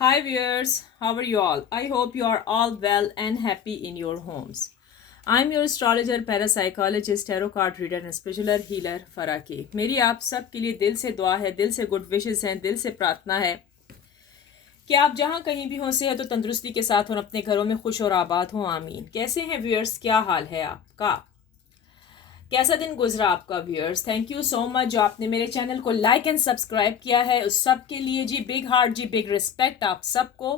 Hi viewers, how are you all? I hope you are all well and happy in your homes. I'm your astrologer, parapsychologist, tarot card reader and spiritual healer Farah K. मेरी आप सब के लिए दिल से दुआ है, दिल से गुड विशेस हैं, दिल से प्रार्थना है कि आप जहाँ कहीं भी हों सेहत और तंदुरुस्ती के साथ और अपने घरों में खुश और आबाद हों। आमीन। कैसे हैं व्यूअर्स? क्या हाल है आपका? कैसा दिन गुजरा आपका viewers? Thank you so much जो आपने मेरे चैनल को लाइक एंड सब्सक्राइब किया है। उस सब के लिए जी बिग हार्ट, जी बिग रिस्पेक्ट आप सबको।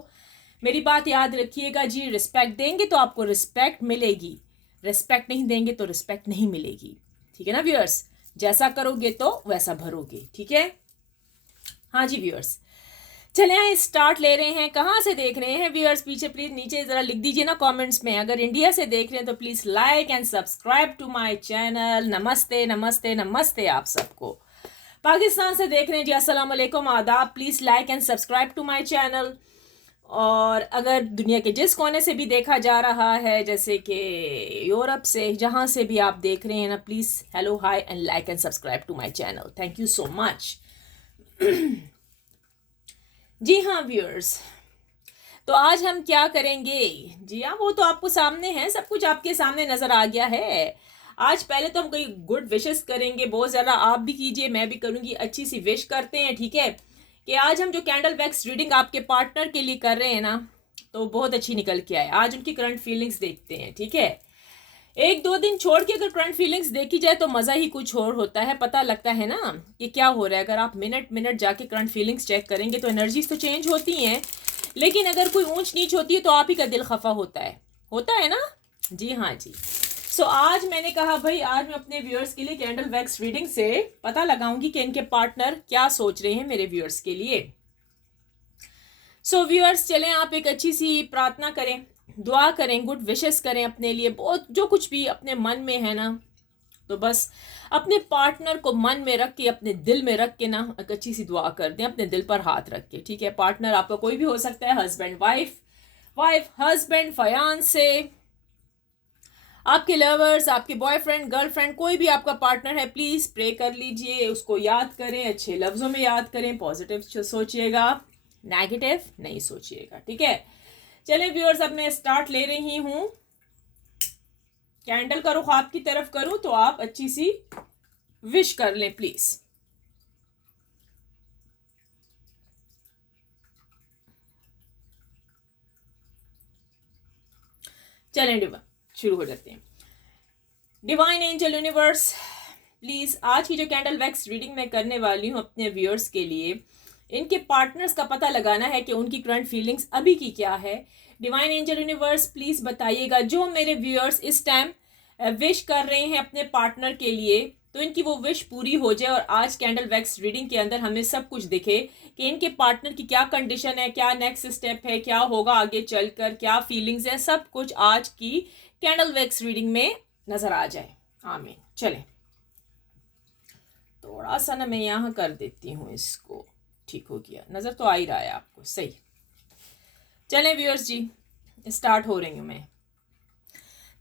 मेरी बात याद रखिएगा जी, रिस्पेक्ट देंगे तो आपको रिस्पेक्ट मिलेगी, रिस्पेक्ट नहीं देंगे तो रिस्पेक्ट नहीं मिलेगी। ठीक है ना व्यूअर्स? जैसा करोगे तो वैसा भरोगे। ठीक है? हाँ जी व्यूअर्स, चले आए स्टार्ट ले रहे हैं। कहाँ से देख रहे हैं व्यूअर्स? पीछे प्लीज नीचे जरा लिख दीजिए ना कमेंट्स में। अगर इंडिया से देख रहे हैं तो please like and subscribe to my channel. नमस्ते नमस्ते नमस्ते आप सबको। पाकिस्तान से देख रहे हैं जी, अस्सलाम वालेकुम, आदाब। Please like and subscribe to my channel. और अगर दुनिया के जिस कोने से भी देखा जा रहा है, जैसे कि यूरोप से, जहाँ से भी आप देख रहे हैं ना, please hello hi and like and subscribe to my channel. Thank you so much. जी हाँ व्यूअर्स, तो आज हम क्या करेंगे? जी हाँ, वो तो आपको सामने है, सब कुछ आपके सामने नजर आ गया है। आज पहले तो हम कोई गुड विशेस करेंगे, बहुत ज़्यादा आप भी कीजिए, मैं भी करूंगी। अच्छी सी विश करते हैं, ठीक है? कि आज हम जो कैंडल वैक्स रीडिंग आपके पार्टनर के लिए कर रहे हैं ना, तो बहुत अच्छी निकल के आए। आज उनकी करंट फीलिंग्स देखते हैं, ठीक है? एक दो दिन छोड़ के अगर करंट फीलिंग्स देखी जाए तो मज़ा ही कुछ और होता है, पता लगता है ना कि क्या हो रहा है। अगर आप मिनट मिनट जाके करंट फीलिंग्स चेक करेंगे तो एनर्जीज तो चेंज होती हैं, लेकिन अगर कोई ऊंच नीच होती है तो आप ही का दिल खफा होता है ना? जी हाँ जी। सो आज मैंने कहा भाई, आज मैं अपने व्यूअर्स के लिए कैंडल वैक्स रीडिंग से पता लगाऊंगी कि इनके पार्टनर क्या सोच रहे हैं मेरे व्यूअर्स के लिए। सो व्यूअर्स, चलें आप एक अच्छी सी प्रार्थना करें, दुआ करें, गुड विशेस करें अपने लिए। बहुत जो कुछ भी अपने मन में है ना, तो बस अपने पार्टनर को मन में रख के, अपने दिल में रख के ना, एक अच्छी सी दुआ कर दें अपने दिल पर हाथ रख के। ठीक है? पार्टनर आपका कोई भी हो सकता है, हस्बैंड वाइफ, वाइफ हस्बैंड, फयांसे, आपके लवर्स, आपके बॉयफ्रेंड गर्लफ्रेंड, कोई भी आपका पार्टनर है, प्लीज प्रे कर लीजिए, उसको याद करें, अच्छे लफ्जों में याद करें, पॉजिटिव सोचिएगा, नेगेटिव नहीं सोचिएगा। ठीक है? चले व्यूअर्स, अब मैं स्टार्ट ले रही हूं। कैंडल का रुख आपकी तरफ करूं तो आप अच्छी सी विश कर लें प्लीज। चलें शुरू हो जाते हैं। डिवाइन एंजल यूनिवर्स, प्लीज आज की जो कैंडल वैक्स रीडिंग मैं करने वाली हूँ अपने व्यूअर्स के लिए, इनके पार्टनर्स का पता लगाना है कि उनकी करंट फीलिंग्स अभी की क्या है। डिवाइन एंजल यूनिवर्स प्लीज बताइएगा, जो मेरे व्यूअर्स इस टाइम विश कर रहे हैं अपने पार्टनर के लिए, तो इनकी वो विश पूरी हो जाए और आज कैंडल वैक्स रीडिंग के अंदर हमें सब कुछ दिखे कि इनके पार्टनर की क्या कंडीशन है, क्या नेक्स्ट स्टेप है, क्या होगा आगे चलकर, क्या फीलिंग्स है, सब कुछ आज की कैंडल वैक्स रीडिंग में नजर आ जाए। आमीन। चलें, थोड़ा सा ना मैं यहाँ कर देती हूँ इसको, ठीक हो गया, नज़र तो आ ही रहा है आपको, सही। चलें व्यूअर्स जी, स्टार्ट हो रही हूँ मैं।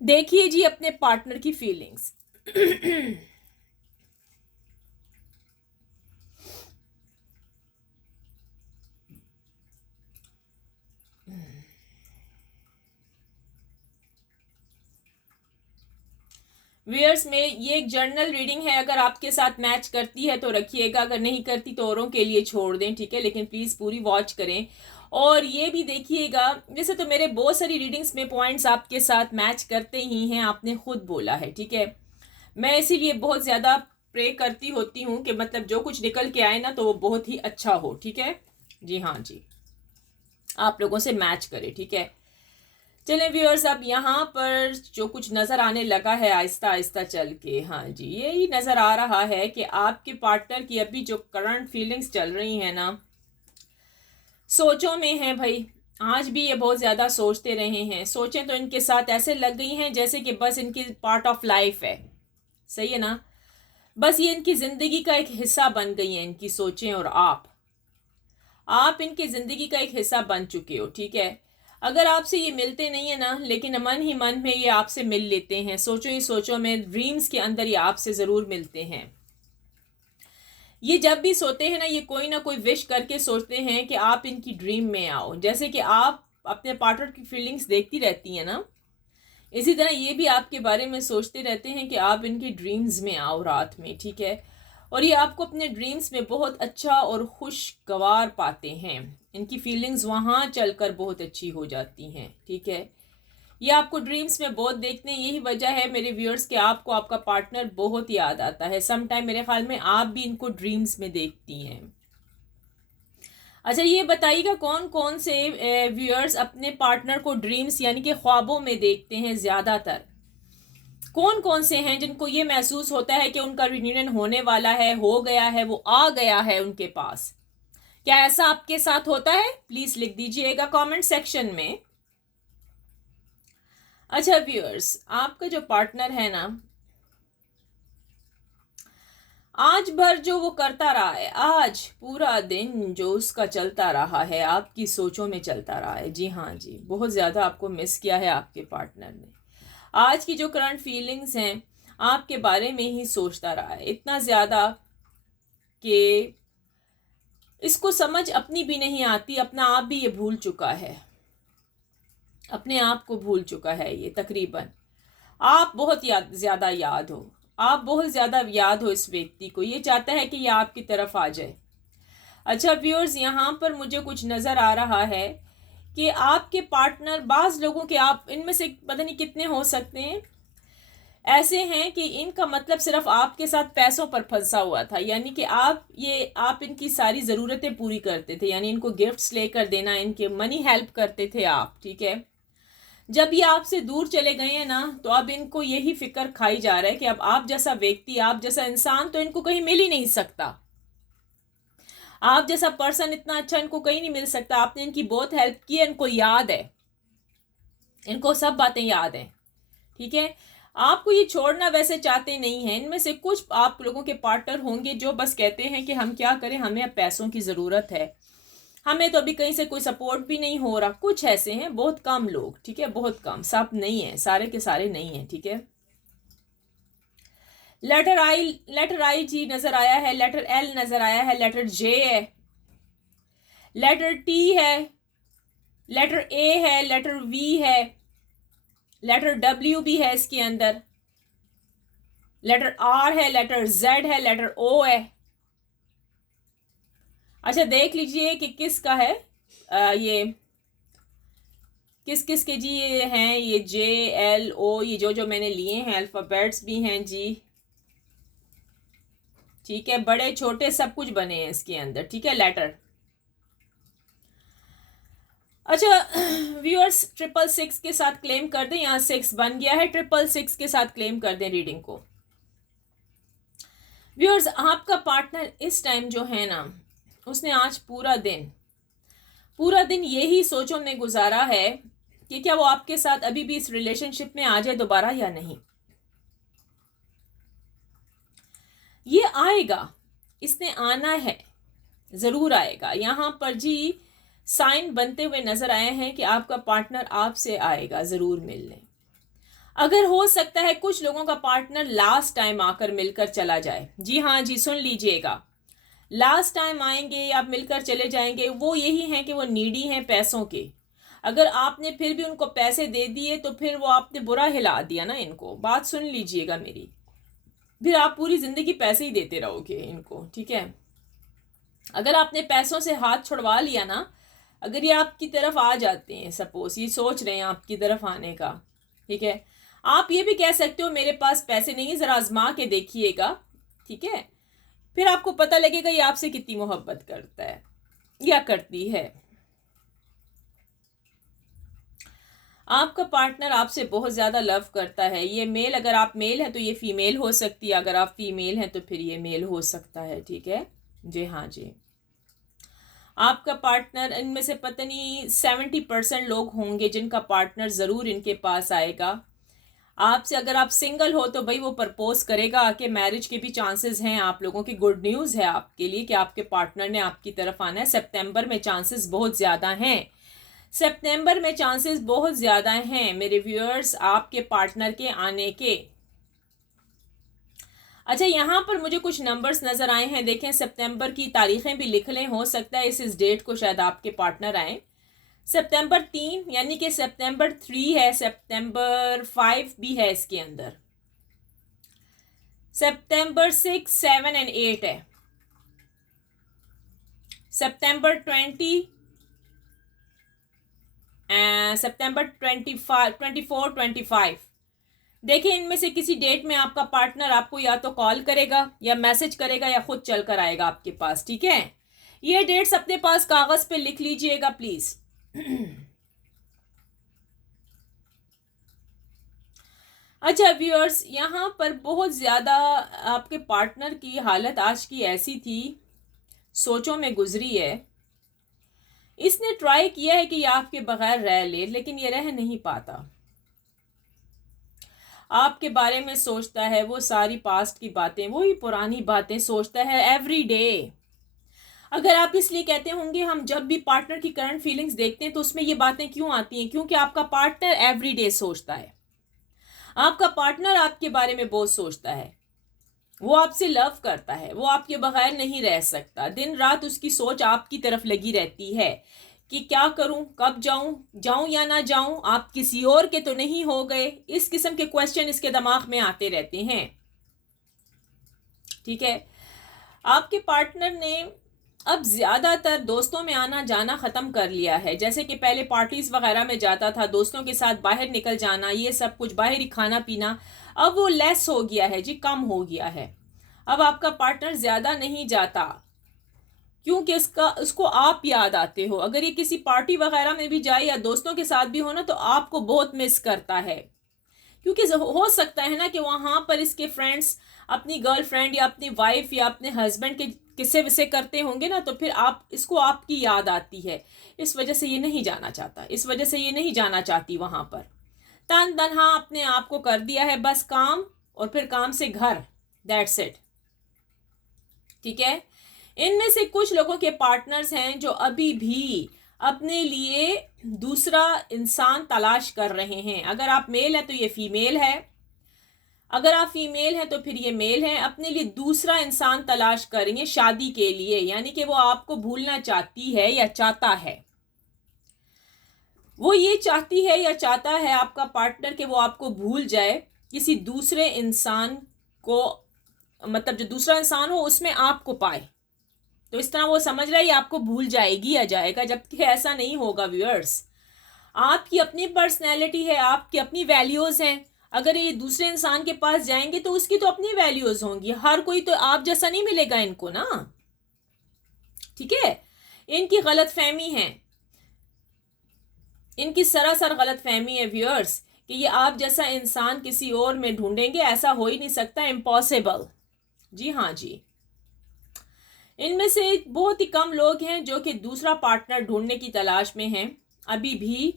देखिए जी अपने पार्टनर की फीलिंग्स। व्यूअर्स में ये एक जर्नल रीडिंग है, अगर आपके साथ मैच करती है तो रखिएगा, अगर नहीं करती तो औरों के लिए छोड़ दें, ठीक है? लेकिन प्लीज़ पूरी वॉच करें। और ये भी देखिएगा, जैसे तो मेरे बहुत सारी रीडिंग्स में पॉइंट्स आपके साथ मैच करते ही हैं, आपने खुद बोला है, ठीक है? मैं इसीलिए बहुत ज़्यादा प्रे करती होती हूँ कि मतलब जो कुछ निकल के आए ना तो वो बहुत ही अच्छा हो। ठीक है? जी हाँ जी, आप लोगों से मैच करे। ठीक है? चलें व्यूअर्स, अब यहाँ पर जो कुछ नज़र आने लगा है आहिस्ता आहिस्ता चल के, हाँ जी, यही नज़र आ रहा है कि आपके पार्टनर की अभी जो करंट फीलिंग्स चल रही हैं ना, सोचों में है भाई। आज भी ये बहुत ज़्यादा सोचते रहे हैं, सोचें तो इनके साथ ऐसे लग गई हैं जैसे कि बस इनकी पार्ट ऑफ लाइफ है। सही है ना? बस ये इनकी ज़िंदगी का एक हिस्सा बन गई है इनकी सोचें, और आप इनकी ज़िंदगी का एक हिस्सा बन चुके हो। ठीक है? अगर आपसे ये मिलते नहीं है ना, लेकिन मन ही मन में ये आपसे मिल लेते हैं, सोचों ही सोचों में, ड्रीम्स के अंदर ये आपसे ज़रूर मिलते हैं। ये जब भी सोते हैं ना, ये कोई ना कोई विश करके सोचते हैं कि आप इनकी ड्रीम में आओ। जैसे कि आप अपने पार्टनर की फीलिंग्स देखती रहती हैं ना, इसी तरह ये भी आपके बारे में सोचते रहते हैं कि आप इनकी ड्रीम्स में आओ रात में, ठीक है। और ये आपको अपने ड्रीम्स में बहुत अच्छा और खुशगवार पाते हैं। इनकी फीलिंग्स वहाँ चलकर बहुत अच्छी हो जाती हैं, ठीक है। ये आपको ड्रीम्स में बहुत देखते हैं। यही वजह है मेरे व्यूअर्स कि आपको आपका पार्टनर बहुत याद आता है। सम टाइम मेरे ख्याल में आप भी इनको ड्रीम्स में देखती हैं। अच्छा, ये बताइएगा कौन कौन से व्यूअर्स अपने पार्टनर को ड्रीम्स यानी कि ख्वाबों में देखते हैं ज़्यादातर? कौन कौन से हैं जिनको ये महसूस होता है कि उनका रियूनियन होने वाला है, हो गया है, वो आ गया है उनके पास? क्या ऐसा आपके साथ होता है? प्लीज़ लिख दीजिएगा कमेंट सेक्शन में। अच्छा व्यूअर्स, आपका जो पार्टनर है ना, आज भर जो वो करता रहा है, आज पूरा दिन जो उसका चलता रहा है, आपकी सोचों में चलता रहा है। जी हाँ जी, बहुत ज़्यादा आपको मिस किया है आपके पार्टनर ने। आज की जो करंट फीलिंग्स हैं, आपके बारे में ही सोचता रहा है, इतना ज़्यादा कि इसको समझ अपनी भी नहीं आती। अपना आप भी ये भूल चुका है, अपने आप को भूल चुका है ये तकरीबन। आप बहुत ज़्यादा याद हो, आप बहुत ज़्यादा याद हो इस व्यक्ति को। ये चाहता है कि ये आपकी तरफ आ जाए। अच्छा व्यूअर्स, यहाँ पर मुझे कुछ नज़र आ रहा है कि आपके पार्टनर, बाज़ लोगों के, आप इनमें से पता नहीं कितने हो सकते हैं, ऐसे हैं कि इनका मतलब सिर्फ आपके साथ पैसों पर फंसा हुआ था। यानी कि आप इनकी सारी ज़रूरतें पूरी करते थे, यानी इनको गिफ्ट्स लेकर देना, इनके मनी हेल्प करते थे आप, ठीक है। जब ये आपसे दूर चले गए हैं ना, तो अब इनको यही फिक्र खाई जा रहा है कि अब आप जैसा व्यक्ति, आप जैसा इंसान तो इनको कहीं मिल ही नहीं सकता। आप जैसा पर्सन इतना अच्छा इनको कहीं नहीं मिल सकता। आपने इनकी बहुत हेल्प की है, इनको याद है, इनको सब बातें याद हैं, ठीक है। आपको ये छोड़ना वैसे चाहते नहीं हैं। इनमें से कुछ आप लोगों के पार्टनर होंगे जो बस कहते हैं कि हम क्या करें, हमें अब पैसों की ज़रूरत है, हमें तो अभी कहीं से कोई सपोर्ट भी नहीं हो रहा। कुछ ऐसे हैं, बहुत कम लोग, ठीक है, बहुत कम, सब नहीं है, सारे के सारे नहीं हैं, ठीक है। लेटर आई जी नज़र आया है, लेटर एल नज़र आया है, लेटर जे है, लेटर टी है, लेटर ए है, लेटर वी है, लेटर डब्ल्यू भी है इसके अंदर, लेटर आर है, लेटर जेड है, लेटर ओ है। अच्छा देख लीजिए कि किसका है। ये किस किस के जी ये हैं, ये जे एल ओ, ये जो जो मैंने लिए हैं अल्फ़ाबेट्स भी हैं जी, ठीक है, बड़े छोटे सब कुछ बने हैं इसके अंदर, ठीक है, लेटर। अच्छा व्यूअर्स, 666 के साथ क्लेम कर दें, यहाँ 6 बन गया है, 666 के साथ क्लेम कर दें रीडिंग को। व्यूअर्स, आपका पार्टनर इस टाइम जो है ना, उसने आज पूरा दिन यही सोचों में गुजारा है कि क्या वो आपके साथ अभी भी इस रिलेशनशिप में आ जाए दोबारा या नहीं। ये आएगा, इसने आना है, ज़रूर आएगा। यहाँ पर जी साइन बनते हुए नज़र आए हैं कि आपका पार्टनर आपसे आएगा ज़रूर मिलने। अगर हो सकता है कुछ लोगों का पार्टनर लास्ट टाइम आकर मिलकर चला जाए। जी हाँ जी, सुन लीजिएगा, लास्ट टाइम आएंगे या मिलकर चले जाएंगे, वो यही हैं कि वो नीडी हैं पैसों के। अगर आपने फिर भी उनको पैसे दे दिए तो फिर वो आपने बुरा हिला दिया ना इनको। बात सुन लीजिएगा मेरी, फिर आप पूरी ज़िंदगी पैसे ही देते रहोगे इनको, ठीक है। अगर आपने पैसों से हाथ छुड़वा लिया ना, अगर ये आपकी तरफ आ जाते हैं, सपोज ये सोच रहे हैं आपकी तरफ आने का, ठीक है, आप ये भी कह सकते हो मेरे पास पैसे नहीं है, ज़रा आजमा के देखिएगा, ठीक है। फिर आपको पता लगेगा ये आपसे कितनी मोहब्बत करता है या करती है। आपका पार्टनर आपसे बहुत ज़्यादा लव करता है। ये मेल, अगर आप मेल हैं तो ये फीमेल हो सकती है, अगर आप फीमेल हैं तो फिर ये मेल हो सकता है, ठीक है। जी हाँ जी, आपका पार्टनर, इनमें से पता नहीं 70% लोग होंगे जिनका पार्टनर ज़रूर इनके पास आएगा आपसे। अगर आप सिंगल हो तो भाई वो प्रपोज करेगा आके, मैरिज के भी चांसेस हैं आप लोगों की। गुड न्यूज़ है आपके लिए कि आपके पार्टनर ने आपकी तरफ आना है। सितंबर में चांसेस बहुत ज़्यादा हैं, सितंबर में चांसेस बहुत ज़्यादा हैं मेरे व्यूअर्स आपके पार्टनर के आने के। अच्छा, यहाँ पर मुझे कुछ नंबर्स नज़र आए हैं, देखें सितंबर की तारीखें भी लिख लें, हो सकता है इस डेट को शायद आपके पार्टनर आए। सितंबर 3 यानी कि सितंबर 3 है, सितंबर 5 भी है इसके अंदर, सितंबर 6, 7 एंड 8 है, सितंबर 20, सितंबर 25, 24, 25। देखिए इनमें से किसी डेट में आपका पार्टनर आपको या तो कॉल करेगा या मैसेज करेगा या खुद चल कर आएगा आपके पास, ठीक है। ये डेट्स अपने पास कागज पे लिख लीजिएगा प्लीज। अच्छा व्यूअर्स, यहाँ पर बहुत ज़्यादा आपके पार्टनर की हालत आज की ऐसी थी, सोचों में गुजरी है। इसने ट्राई किया है कि ये आपके बगैर रह ले, लेकिन ये रह नहीं पाता। आपके बारे में सोचता है, वो सारी पास्ट की बातें, वही पुरानी बातें सोचता है एवरी डे। अगर आप इसलिए कहते होंगे हम जब भी पार्टनर की करंट फीलिंग्स देखते हैं तो उसमें ये बातें क्यों आती हैं, क्योंकि आपका पार्टनर एवरी डे सोचता है। आपका पार्टनर आपके बारे में बहुत सोचता है, वो आपसे लव करता है, वो आपके बगैर नहीं रह सकता। दिन रात उसकी सोच आपकी तरफ लगी रहती है कि क्या करूं, कब जाऊं, जाऊं या ना जाऊं, आप किसी और के तो नहीं हो गए। इस किस्म के क्वेश्चन इसके दिमाग में आते रहते हैं, ठीक है। आपके पार्टनर ने अब ज़्यादातर दोस्तों में आना जाना ख़त्म कर लिया है। जैसे कि पहले पार्टीज़ वगैरह में जाता था, दोस्तों के साथ बाहर निकल जाना, ये सब कुछ बाहरी खाना पीना, अब वो लेस हो गया है जी, कम हो गया है। अब आपका पार्टनर ज़्यादा नहीं जाता क्योंकि उसको आप याद आते हो। अगर ये किसी पार्टी वगैरह में भी जाए या दोस्तों के साथ भी हो ना, तो आपको बहुत मिस करता है, क्योंकि हो सकता है ना कि वहाँ पर इसके फ्रेंड्स अपनी गर्लफ्रेंड या अपनी वाइफ या अपने हस्बैंड के किस्से विस्से करते होंगे ना, तो फिर आप इसको आपकी याद आती है। इस वजह से ये नहीं जाना चाहता, इस वजह से ये नहीं जाना चाहती वहाँ पर। तन तनहा अपने आप को कर दिया है, बस काम और फिर काम से घर, दैट्स इट, ठीक है। इनमें से कुछ लोगों के पार्टनर्स हैं जो अभी भी अपने लिए दूसरा इंसान तलाश कर रहे हैं। अगर आप मेल है तो ये फीमेल है, अगर आप फीमेल हैं तो फिर ये मेल है। अपने लिए दूसरा इंसान तलाश करेंगे शादी के लिए, यानी कि वो आपको भूलना चाहती है या चाहता है। वो ये चाहती है या चाहता है आपका पार्टनर कि वो आपको भूल जाए, किसी दूसरे इंसान को, मतलब जो दूसरा इंसान हो उसमें आपको पाए। तो इस तरह वो समझ रहा है आपको भूल जाएगी या जाएगा, जबकि ऐसा नहीं होगा व्यूअर्स। आपकी अपनी पर्सनैलिटी है, आपकी अपनी वैल्यूज़ हैं। अगर ये दूसरे इंसान के पास जाएंगे तो उसकी तो अपनी वैल्यूज़ होंगी। हर कोई तो आप जैसा नहीं मिलेगा इनको ना, ठीक है। इनकी गलत फहमी है, इनकी सरासर गलत फहमी है व्यूअर्स कि ये आप जैसा इंसान किसी और में ढूंढेंगे, ऐसा हो ही नहीं सकता, इम्पॉसिबल। जी हाँ जी। इनमें से बहुत ही कम लोग हैं जो कि दूसरा पार्टनर ढूंढने की तलाश में हैं अभी भी।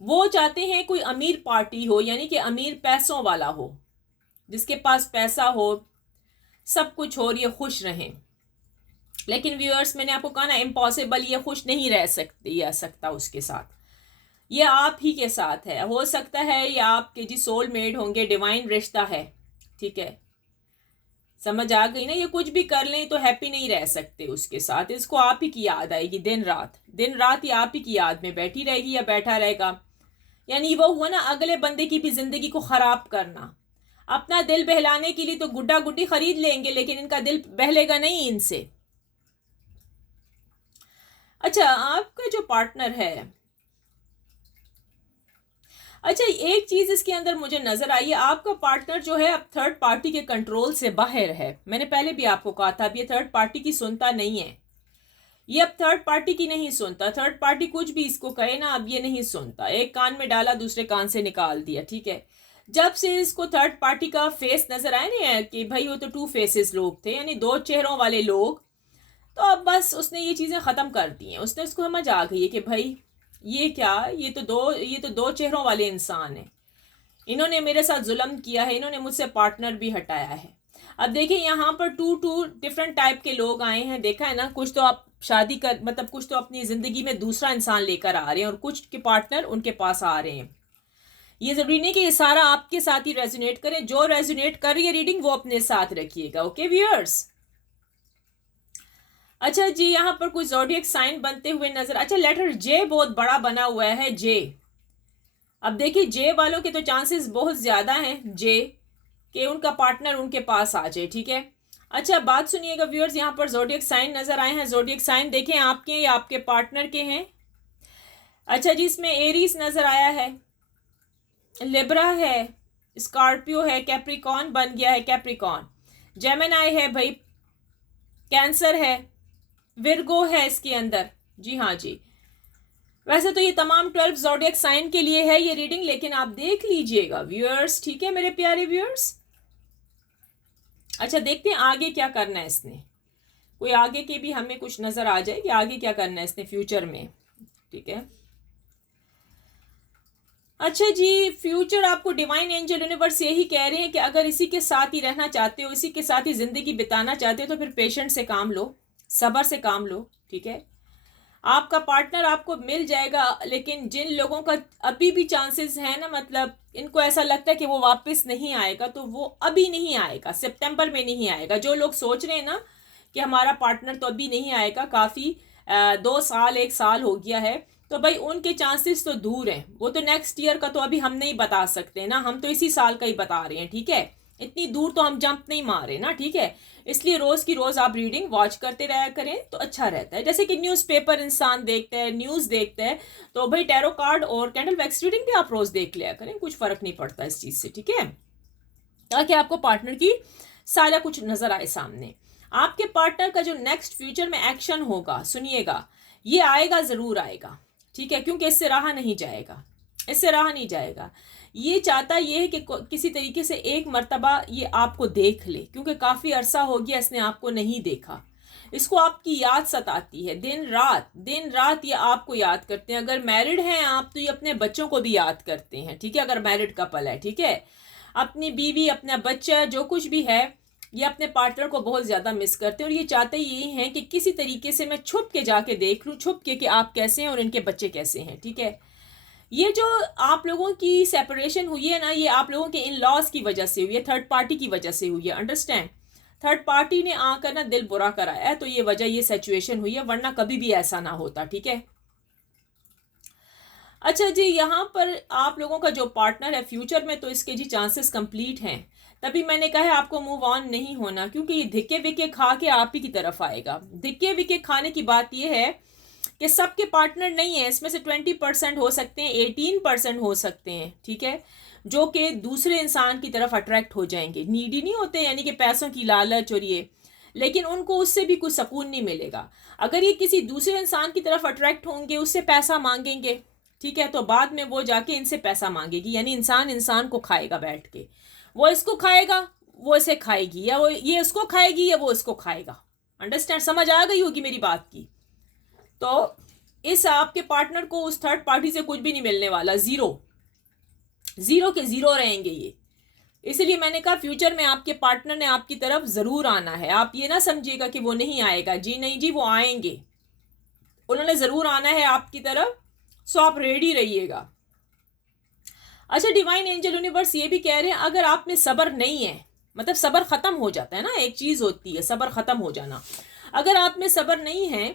वो चाहते हैं कोई अमीर पार्टी हो, यानी कि अमीर पैसों वाला हो, जिसके पास पैसा हो, सब कुछ हो और ये खुश रहें। लेकिन व्यूअर्स, मैंने आपको कहा ना, इम्पॉसिबल, ये खुश नहीं रह सकती या सकता उसके साथ। ये आप ही के साथ है, हो सकता है ये आपके जी सोलमेट होंगे, डिवाइन रिश्ता है, ठीक है। समझ आ गई ना। ये कुछ भी कर लें तो हैप्पी नहीं रह सकते उसके साथ। इसको आप ही की याद आएगी दिन रात, दिन रात ये आप ही की याद में बैठी रहेगी या बैठा रहेगा। यानी वो हुआ ना अगले बंदे की भी जिंदगी को खराब करना। अपना दिल बहलाने के लिए तो गुड्डा गुड्डी खरीद लेंगे, लेकिन इनका दिल बहलेगा नहीं इनसे। अच्छा, आपका जो पार्टनर है, अच्छा एक चीज इसके अंदर मुझे नजर आई है, आपका पार्टनर जो है अब थर्ड पार्टी के कंट्रोल से बाहर है। मैंने पहले भी आपको कहा था, अब ये थर्ड पार्टी की सुनता नहीं है। ये अब थर्ड पार्टी की नहीं सुनता। थर्ड पार्टी कुछ भी इसको कहे ना, अब ये नहीं सुनता। एक कान में डाला, दूसरे कान से निकाल दिया, ठीक है। जब से इसको थर्ड पार्टी का फेस नजर आया ना कि भाई वो तो टू फेसेस लोग थे, यानी दो चेहरों वाले लोग, तो अब बस उसने ये चीजें खत्म कर दी हैं। उसने उसको समझ आ गई है कि भाई ये क्या, ये तो दो चेहरों वाले इंसान हैं। इन्होंने मेरे साथ जुल्म किया है, इन्होंने मुझसे पार्टनर भी हटाया है। अब देखिए यहाँ पर टू डिफरेंट टाइप के लोग आए हैं, देखा है ना। कुछ तो आप शादी कर, मतलब कुछ तो अपनी जिंदगी में दूसरा इंसान लेकर आ रहे हैं और कुछ के पार्टनर उनके पास आ रहे हैं। ये जरूरी नहीं कि ये सारा आपके साथ ही रेजोनेट करे, जो रेजोनेट कर रही है रीडिंग वो अपने साथ रखिएगा। Okay viewers. अच्छा जी, यहाँ पर कोई ज़ोडिएक साइन बनते हुए नजर, अच्छा लेटर जे बहुत बड़ा बना हुआ है, जे। अब देखिए जे वालों के तो चांसेस बहुत ज्यादा हैं जे कि उनका पार्टनर उनके पास आ जाए, ठीक है। अच्छा बात सुनिएगा व्यूअर्स, यहाँ पर ज़ोडिएक साइन नजर आए हैं। ज़ोडिएक साइन देखें आपके या आपके पार्टनर के हैं। अच्छा जी, इसमें एरीज नजर आया है, लिब्रा है, स्कॉर्पियो है, कैप्रिकॉन बन गया है, कैप्रिकॉन, जेमिनाई है भाई, कैंसर है, विर्गो है इसके अंदर। जी हाँ जी। वैसे तो ये तमाम 12 ज़ोडिएक साइन के लिए है ये रीडिंग, लेकिन आप देख लीजिएगा व्यूअर्स, ठीक है मेरे प्यारे व्यूअर्स। अच्छा देखते हैं आगे क्या करना है इसने, कोई आगे के भी हमें कुछ नजर आ जाए कि आगे क्या करना है इसने फ्यूचर में, ठीक है। अच्छा जी, फ्यूचर आपको डिवाइन एंजल यूनिवर्स यही कह रहे हैं कि अगर इसी के साथ ही रहना चाहते हो, इसी के साथ ही जिंदगी बिताना चाहते हो, तो फिर पेशेंट से काम लो, सब्र से काम लो, ठीक है। आपका पार्टनर आपको मिल जाएगा, लेकिन जिन लोगों का अभी भी चांसेस है ना, मतलब इनको ऐसा लगता है कि वो वापस नहीं आएगा, तो वो अभी नहीं आएगा, सितंबर में नहीं आएगा। जो लोग सोच रहे हैं ना कि हमारा पार्टनर तो अभी नहीं आएगा, काफ़ी 2 साल 1 साल हो गया है, तो भाई उनके चांसेस तो दूर हैं। वो तो नेक्स्ट ईयर का तो अभी हम नहीं बता सकते ना, हम तो इसी साल का ही बता रहे हैं, ठीक है। इतनी दूर तो हम जंप नहीं मारे ना, ठीक है। इसलिए रोज की रोज आप रीडिंग वॉच करते रहा करें तो अच्छा रहता है। जैसे कि न्यूज़पेपर इंसान देखता है, न्यूज़ देखता है, तो भाई टैरो कार्ड और कैंडल वैक्स रीडिंग भी आप रोज देख लिया करें, कुछ फर्क नहीं पड़ता इस चीज से, ठीक है, ताकि आपको पार्टनर की सारा कुछ नजर आए सामने। आपके पार्टनर का जो नेक्स्ट फ्यूचर में एक्शन होगा, सुनिएगा, ये आएगा, जरूर आएगा, ठीक है, क्योंकि इससे रहा नहीं जाएगा, इससे रहा नहीं जाएगा। ये चाहता ये है कि किसी तरीके से एक मर्तबा ये आपको देख ले, क्योंकि काफ़ी अरसा हो गया इसने आपको नहीं देखा। इसको आपकी याद सताती है, दिन रात ये आपको याद करते हैं। अगर मैरिड हैं आप तो ये अपने बच्चों को भी याद करते हैं, ठीक है, अगर मैरिड कपल है, ठीक है। अपनी बीवी, अपना बच्चा, जो कुछ भी है, ये अपने पार्टनर को बहुत ज़्यादा मिस करते हैं, और ये चाहते यही हैं कि किसी तरीके से मैं छुप के जाके देख लूँ, छुप के कि आप कैसे हैं और इनके बच्चे कैसे हैं, ठीक है। ये जो आप लोगों की सेपरेशन हुई है ना, ये आप लोगों के इन लॉज की वजह से हुई है, थर्ड पार्टी की वजह से हुई है, अंडरस्टैंड। थर्ड पार्टी ने आकर ना दिल बुरा कराया है, तो ये वजह, ये सिचुएशन हुई है, वरना कभी भी ऐसा ना होता, ठीक है। अच्छा जी, यहाँ पर आप लोगों का जो पार्टनर है फ्यूचर में, तो इसके जी चांसेस कंप्लीट हैं। तभी मैंने कहा है आपको मूव ऑन नहीं होना, क्योंकि ये धिक्के विक्के खा के आप ही की तरफ आएगा। धिक्के विक्के खाने की बात यह है कि सबके पार्टनर नहीं है, इसमें से 20% हो सकते हैं, 18% हो सकते हैं, ठीक है, जो कि दूसरे इंसान की तरफ अट्रैक्ट हो जाएंगे। नीडी नहीं होते, यानी कि पैसों की लालच और ये, लेकिन उनको उससे भी कुछ सुकून नहीं मिलेगा। अगर ये किसी दूसरे इंसान की तरफ अट्रैक्ट होंगे, उससे पैसा मांगेंगे, ठीक है, तो बाद में वो जाके इनसे पैसा मांगेगी, यानी इंसान इंसान को खाएगा बैठ के, वो इसको खाएगा, वो इसे खाएगी, या वो ये उसको खाएगी, या वो इसको खाएगा। अंडरस्टैंड, समझ आ गई होगी मेरी बात की। तो इस आपके पार्टनर को उस थर्ड पार्टी से कुछ भी नहीं मिलने वाला, जीरो, जीरो के जीरो रहेंगे ये। इसलिए मैंने कहा फ्यूचर में आपके पार्टनर ने आपकी तरफ जरूर आना है। आप ये ना समझिएगा कि वो नहीं आएगा, जी नहीं जी, वो आएंगे, उन्होंने जरूर आना है आपकी तरफ, सो आप रेडी रहिएगा। अच्छा, डिवाइन एंजल यूनिवर्स ये भी कह रहे हैं अगर आप में सब्र नहीं है, मतलब सब्र खत्म हो जाता है ना, एक चीज होती है सब्र खत्म हो जाना, अगर आप में सब्र नहीं है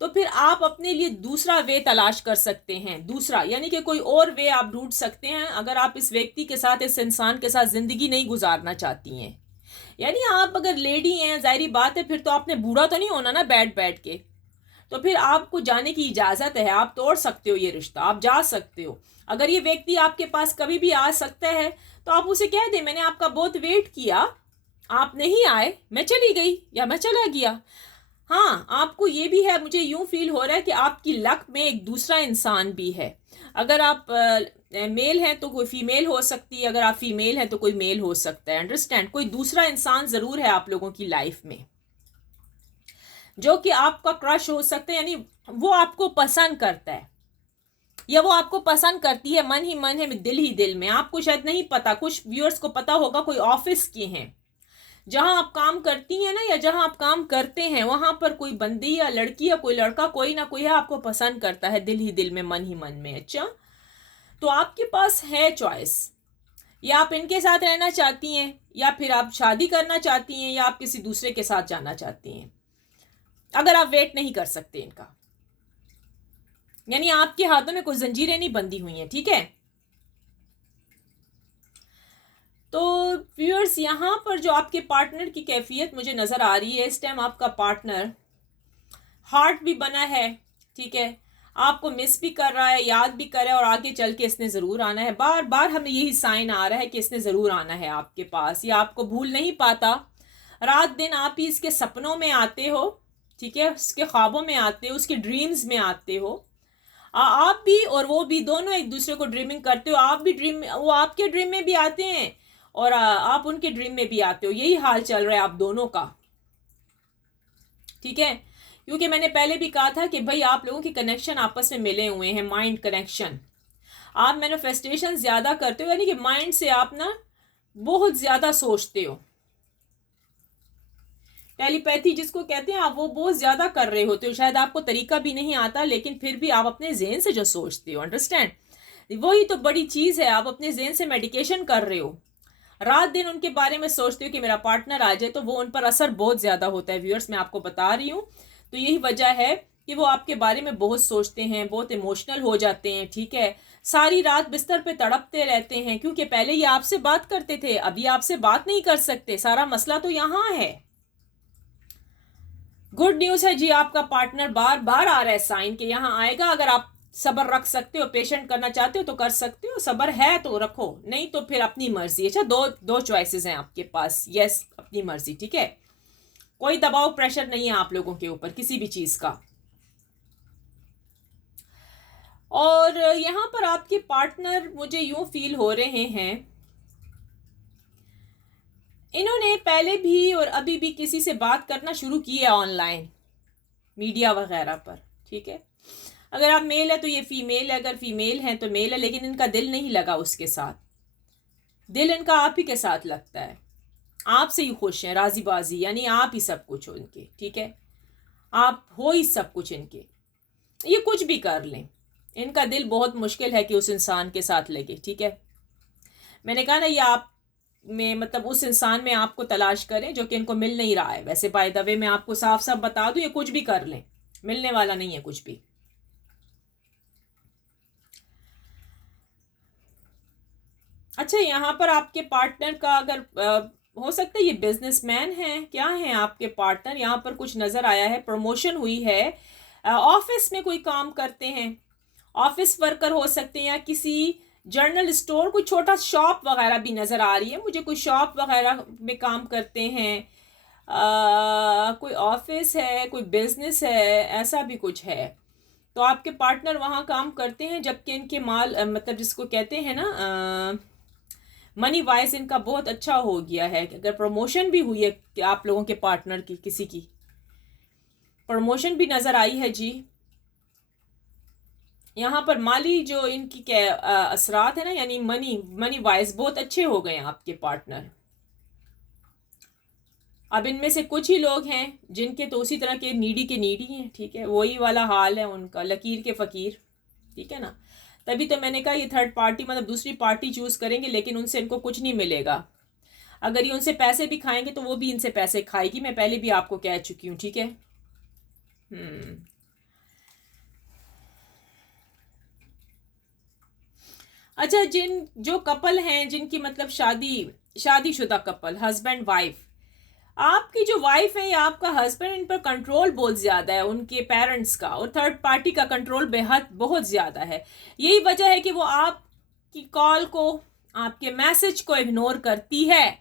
तो फिर आप अपने लिए दूसरा वे तलाश कर सकते हैं, दूसरा यानी कि कोई और वे आप ढूंढ सकते हैं। अगर आप इस व्यक्ति के साथ, इस इंसान के साथ जिंदगी नहीं गुजारना चाहती हैं, यानी आप अगर लेडी हैं, जाहिर बात है फिर तो आपने बूढ़ा तो नहीं होना ना बैठ बैठ के, तो फिर आपको जाने की इजाजत है, आप तोड़ सकते हो ये रिश्ता, आप जा सकते हो। अगर ये व्यक्ति आपके पास कभी भी आ सकता है तो आप उसे कह दें मैंने आपका बहुत वेट किया, आप नहीं आए, मैं चली गई या मैं चला गया। हाँ, आपको ये भी है, मुझे यूं फील हो रहा है कि आपकी लक में एक दूसरा इंसान भी है। अगर आप मेल हैं तो कोई फीमेल हो सकती है, अगर आप फीमेल हैं तो कोई मेल हो सकता है, अंडरस्टैंड। कोई दूसरा इंसान जरूर है आप लोगों की लाइफ में जो कि आपका क्रश हो सकता है, यानी वो आपको पसंद करता है या वो आपको पसंद करती है, मन ही मन है, दिल ही दिल में। आपको शायद नहीं पता, कुछ व्यूअर्स को पता होगा, कोई ऑफिस के हैं, जहां आप काम करती हैं ना, या जहां आप काम करते हैं, वहां पर कोई बंदी या लड़की या कोई लड़का, कोई ना कोई है, आपको पसंद करता है दिल ही दिल में, मन ही मन में। अच्छा, तो आपके पास है चॉइस, या आप इनके साथ रहना चाहती हैं, या फिर आप शादी करना चाहती हैं, या आप किसी दूसरे के साथ जाना चाहती हैं, अगर आप वेट नहीं कर सकते इनका। यानी आपके हाथों में कोई जंजीरें नहीं बंधी हुई हैं, ठीक है। तो व्यूअर्स, यहाँ पर जो आपके पार्टनर की कैफियत मुझे नज़र आ रही है इस टाइम, आपका पार्टनर हार्ट भी बना है, ठीक है, आपको मिस भी कर रहा है, याद भी कर रहा है, और आगे चल के इसने ज़रूर आना है। बार बार हमें यही साइन आ रहा है कि इसने ज़रूर आना है आपके पास, या आपको भूल नहीं पाता। रात दिन आप ही इसके सपनों में आते हो, ठीक है, उसके ख्वाबों में आते हो, उसके ड्रीम्स में आते हो। आप भी और वो भी दोनों एक दूसरे को ड्रीमिंग करते हो। आप भी ड्रीम, वो आपके ड्रीम में भी आते हैं और आप उनके ड्रीम में भी आते हो। यही हाल चल रहा है आप दोनों का, ठीक है। क्योंकि मैंने पहले भी कहा था कि भाई आप लोगों की कनेक्शन आपस में मिले हुए हैं, माइंड कनेक्शन। आप मैनिफेस्टेशन ज़्यादा करते हो, यानी कि माइंड से आप ना बहुत ज़्यादा सोचते हो। टेलीपैथी जिसको कहते हैं, आप वो बहुत ज़्यादा कर रहे होते हो। शायद आपको तरीका भी नहीं आता, लेकिन फिर भी आप अपने जेहन से जो सोचते हो, अंडरस्टैंड, वही तो बड़ी चीज़ है। आप अपने जेहन से मेडिकेशन कर रहे हो, रात दिन उनके बारे में सोचते हो कि मेरा पार्टनर आ जाए, तो वो उन पर असर बहुत ज़्यादा होता है। व्यूअर्स, मैं आपको बता रही हूँ, तो यही वजह है कि वो आपके बारे में बहुत सोचते हैं, बहुत इमोशनल हो जाते हैं, ठीक है। सारी रात बिस्तर पे तड़पते रहते हैं, क्योंकि पहले ये आपसे बात करते थे, अभी आपसे बात नहीं कर सकते। सारा मसला तो यहाँ है। गुड न्यूज़ है जी, आपका पार्टनर बार बार आ रहा है साइन के यहाँ आएगा। अगर आप सब्र रख सकते हो, पेशेंट करना चाहते हो तो कर सकते हो, सब्र है तो रखो, नहीं तो फिर अपनी मर्जी। अच्छा, दो दो चॉइसेस हैं आपके पास, यस, अपनी मर्जी, ठीक है। कोई दबाव प्रेशर नहीं है आप लोगों के ऊपर किसी भी चीज़ का। और यहाँ पर आपके पार्टनर मुझे यूं फील हो रहे हैं, इन्होंने पहले भी और अभी भी किसी से बात करना शुरू किया ऑनलाइन, मीडिया वगैरह पर, ठीक है। अगर आप मेल है तो ये फीमेल है, अगर फीमेल है तो मेल है, लेकिन इनका दिल नहीं लगा उसके साथ। दिल इनका आप ही के साथ लगता है, आपसे ही खुश हैं, राजी बाजी, यानी आप ही सब कुछ हो इनके, ठीक है। आप हो ही सब कुछ इनके, ये कुछ भी कर लें, इनका दिल बहुत मुश्किल है कि उस इंसान के साथ लगे, ठीक है। मैंने कहा ना, ये आप में मतलब उस इंसान में आपको तलाश करें जो कि इनको मिल नहीं रहा है। वैसे बाय द वे मैं आपको साफ साफ बता दूं, ये कुछ भी कर लें, मिलने वाला नहीं है कुछ भी। अच्छा, यहाँ पर आपके पार्टनर का अगर हो सकता है ये बिजनेसमैन है, क्या है आपके पार्टनर। यहाँ पर कुछ नज़र आया है, प्रमोशन हुई है, ऑफिस में कोई काम करते हैं, ऑफिस वर्कर हो सकते हैं, या किसी जर्नल स्टोर, कोई छोटा शॉप वगैरह भी नज़र आ रही है मुझे, कोई शॉप वगैरह में काम करते हैं, कोई ऑफिस है, कोई बिजनेस है, ऐसा भी कुछ है। तो आपके पार्टनर वहाँ काम करते हैं, जबकि इनके माल मतलब जिसको कहते हैं ना, मनी वाइज इनका बहुत अच्छा हो गया है। अगर प्रमोशन भी हुई है कि आप लोगों के पार्टनर की, किसी की प्रमोशन भी नज़र आई है जी। यहाँ पर माली जो इनकी क्या असरात है ना, यानी मनी मनी वाइज बहुत अच्छे हो गए हैं आपके पार्टनर। अब इनमें से कुछ ही लोग हैं जिनके तो उसी तरह के नीडी के नीडी हैं, ठीक है, वही वाला हाल है उनका, लकीर के फ़कीर, ठीक है ना। तभी तो मैंने कहा ये थर्ड पार्टी मतलब दूसरी पार्टी चूज़ करेंगे, लेकिन उनसे इनको कुछ नहीं मिलेगा। अगर ये उनसे पैसे भी खाएंगे तो वो भी इनसे पैसे खाएगी, मैं पहले भी आपको कह चुकी हूँ, ठीक है। अच्छा, जो कपल हैं जिनकी मतलब शादीशुदा कपल, हस्बैंड वाइफ, आपकी जो वाइफ है या आपका हस्बैंड, इन पर कंट्रोल बहुत ज़्यादा है उनके पेरेंट्स का, और थर्ड पार्टी का कंट्रोल बेहद बहुत ज़्यादा है। यही वजह है कि वो आपकी कॉल को, आपके मैसेज को इग्नोर करती है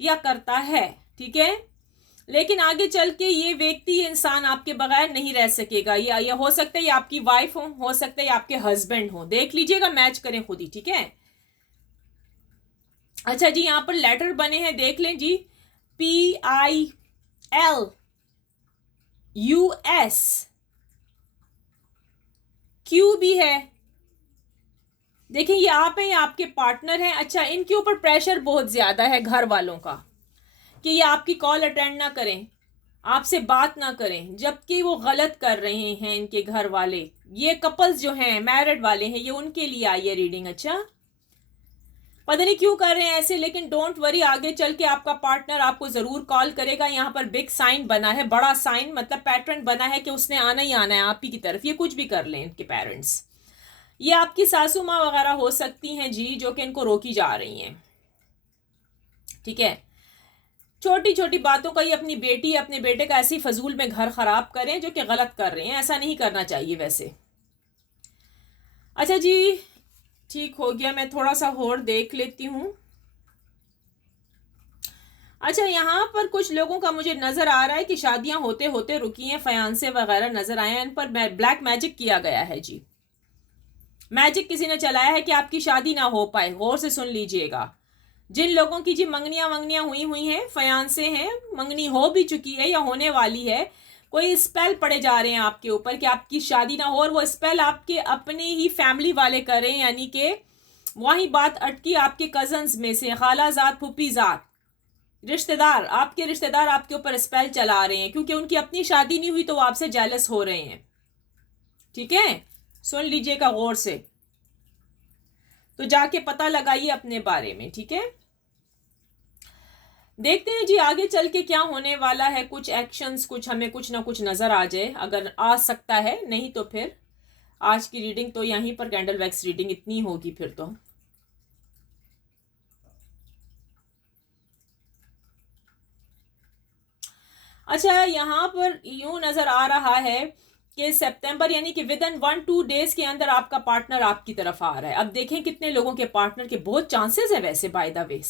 या करता है, ठीक है। लेकिन आगे चल के ये व्यक्ति, ये इंसान आपके बगैर नहीं रह सकेगा। या हो सकता है ये आपकी वाइफ हो सकता है ये आपके हस्बैंड हो, देख लीजिएगा, मैच करें खुद ही, ठीक है। अच्छा जी, यहाँ पर लेटर बने हैं, देख लें जी, PILUS, Q भी है, देखिए ये आप हैं, ये आपके पार्टनर हैं। अच्छा, इनके ऊपर प्रेशर बहुत ज़्यादा है घर वालों का कि ये आपकी कॉल अटेंड ना करें, आपसे बात ना करें, जबकि वो गलत कर रहे हैं इनके घर वाले। ये कपल्स जो हैं, मैरिड वाले हैं, ये उनके लिए आई है रीडिंग। अच्छा, पता नहीं क्यों कर रहे हैं ऐसे, लेकिन डोंट वरी, आगे चल के आपका पार्टनर आपको जरूर कॉल करेगा। यहाँ पर बिग साइन बना है, बड़ा साइन, मतलब पैटर्न बना है कि उसने आना ही आना है आप ही की तरफ। ये कुछ भी कर लें इनके पेरेंट्स, ये आपकी सासू माँ वगैरह हो सकती हैं जी, जो कि इनको रोकी जा रही हैं। ठीक है, छोटी छोटी बातों का ही अपनी बेटी अपने बेटे का ऐसी फजूल में घर खराब करें, जो कि गलत कर रहे हैं। ऐसा नहीं करना चाहिए वैसे। अच्छा जी, ठीक हो गया, मैं थोड़ा सा और देख लेती हूँ। अच्छा, यहाँ पर कुछ लोगों का मुझे नजर आ रहा है कि शादियां होते होते रुकी हैं, फयांसे वगैरह नजर आए हैं, इन पर ब्लैक मैजिक किया गया है जी। मैजिक किसी ने चलाया है कि आपकी शादी ना हो पाए। गौर से सुन लीजिएगा, जिन लोगों की जी मंगनियां वंगनियां हुई हुई हैं, फयांसे हैं, मंगनी हो भी चुकी है या होने वाली है, कोई स्पेल पड़े जा रहे हैं आपके ऊपर कि आपकी शादी ना हो, और वो स्पेल आपके अपने ही फैमिली वाले कर रहे हैं। यानी कि वही बात अटकी आपके कजन्स में से, खालाजाद, फुफीजाद, रिश्तेदार, आपके रिश्तेदार आपके ऊपर स्पेल चला रहे हैं, क्योंकि उनकी अपनी शादी नहीं हुई तो वो आपसे जेलस हो रहे हैं। ठीक है, सुन लीजिएगा गौर से, तो जाके पता लगाइए अपने बारे में। ठीक है, देखते हैं जी आगे चल के क्या होने वाला है। कुछ एक्शंस, कुछ हमें कुछ ना कुछ नजर आ जाए, अगर आ सकता है, नहीं तो फिर आज की रीडिंग तो यहीं पर कैंडल वैक्स रीडिंग इतनी होगी फिर तो। अच्छा, यहाँ पर यूं नजर आ रहा है कि सितंबर, यानी कि विद इन 1-2 डेज के अंदर आपका पार्टनर आपकी तरफ आ रहा है। अब देखें कितने लोगों के पार्टनर के बहुत चांसेस है वैसे, बाय द वे।